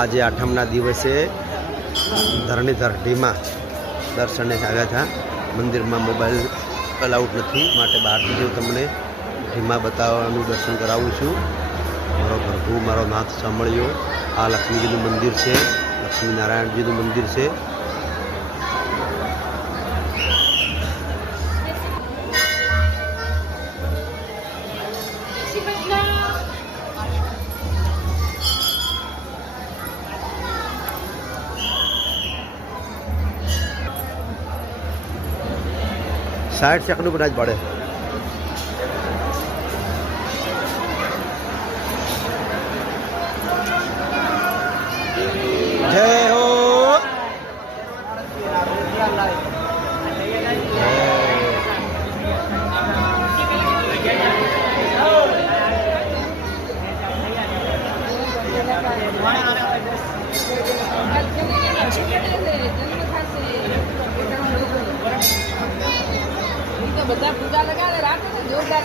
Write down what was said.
આજે આઠમના દિવસે ધરણીધર ઢીમા દર્શને આવ્યા હતા. મંદિરમાં મોબાઈલ અલાઉડ નથી, માટે બહારથી જો તમને ઢીમા બતાવવાનું દર્શન કરાવું છું. મારો પ્રભુ મારો નાથ સાંભળ્યો. આ લક્ષ્મીજીનું મંદિર છે, લક્ષ્મીનારાયણજીનું મંદિર છે. साइड से अखनू बनाज पड़े. जय हो. બધા પૂજા લગાડે રાખે ને જોરદાર